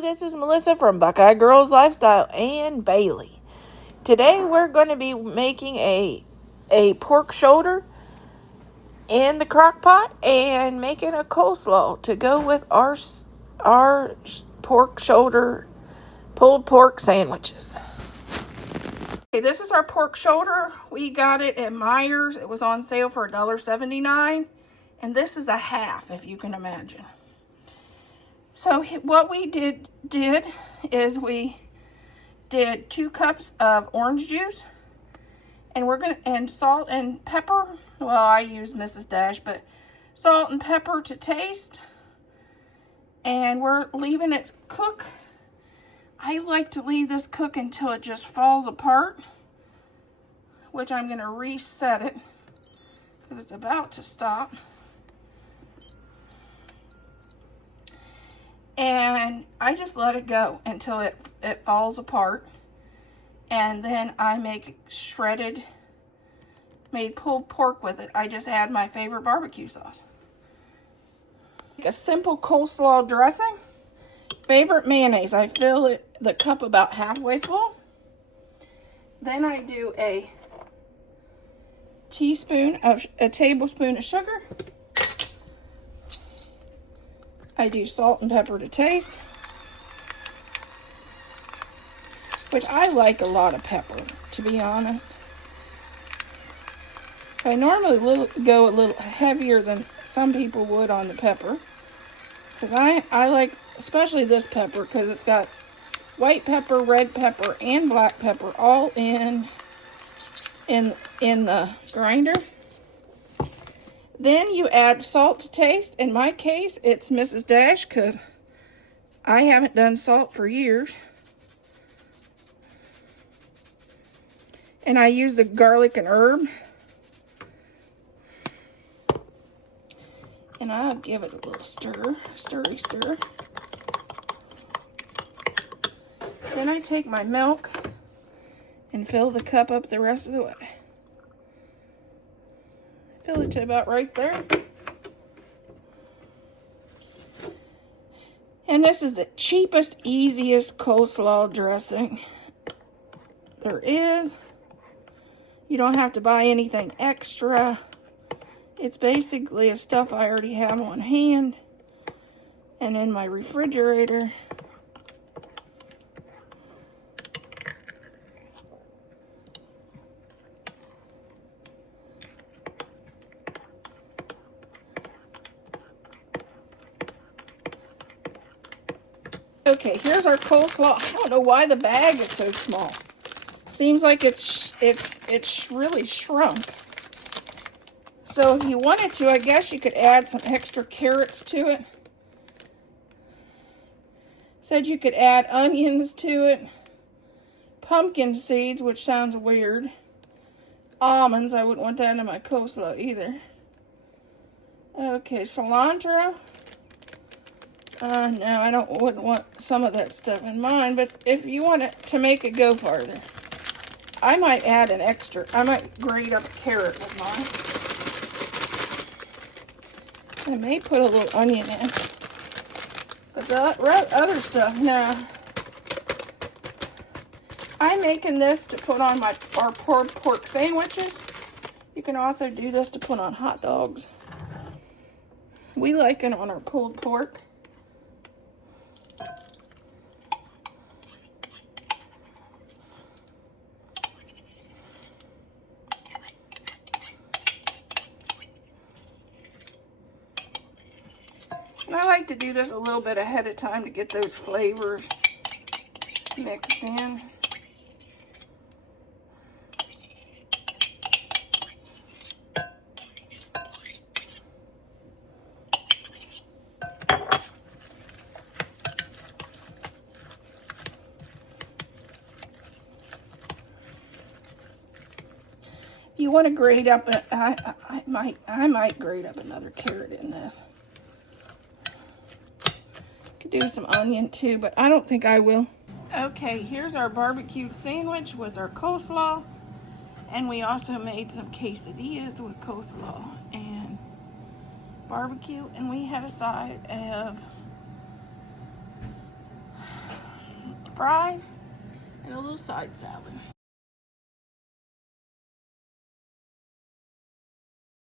This is Melissa from Buckeye Girls Lifestyle and Bailey. Today we're going to be making a pork shoulder in the crock pot and making a coleslaw to go with our pork shoulder pulled pork sandwiches. Okay, this is our pork shoulder. We got it at Meijer's. It was on sale for $1.79, and this is a half, if you can imagine. So what we did is we did 2 cups of orange juice, and salt and pepper. Well, I use Mrs. Dash, but salt and pepper to taste. And we're leaving it cook. I like to leave this cook until it just falls apart, which I'm going to reset it because it's about to stop. And I just let it go until it falls apart. And then I make made pulled pork with it. I just add my favorite barbecue sauce. A simple coleslaw dressing. Favorite mayonnaise. I fill the cup about halfway full. Then I do a tablespoon of sugar. I do salt and pepper to taste, which I like a lot of pepper, to be honest. I normally go a little heavier than some people would on the pepper, because I like especially this pepper because it's got white pepper, red pepper, and black pepper all in the grinder. Then you add salt to taste. In my case, it's Mrs. Dash because I haven't done salt for years. And I use the garlic and herb. And I'll give it a little stirry stir. Then I take my milk and fill the cup up the rest of the way. Fill it to about right there. And this is the cheapest, easiest coleslaw dressing there is. You don't have to buy anything extra. It's basically a stuff I already have on hand and in my refrigerator. Okay, here's our coleslaw. I don't know why the bag is so small. Seems like it's really shrunk. So if you wanted to, I guess you could add some extra carrots to it. Said you could add onions to it. Pumpkin seeds, which sounds weird. Almonds, I wouldn't want that in my coleslaw either. Okay, cilantro. No, I wouldn't want some of that stuff in mine, but if you want it to make it go farther, I might add an extra. I might grate up a carrot with mine. I may put a little onion in, but the other stuff, no. I'm making this to put on our pulled pork sandwiches. You can also do this to put on hot dogs. We like it on our pulled pork. And I like to do this a little bit ahead of time to get those flavors mixed in. You want to grate up, I might grate up another carrot in this. Could do some onion too, but I don't think I will. Okay, here's our barbecued sandwich with our coleslaw. And we also made some quesadillas with coleslaw and barbecue. And we had a side of fries, and a little side salad.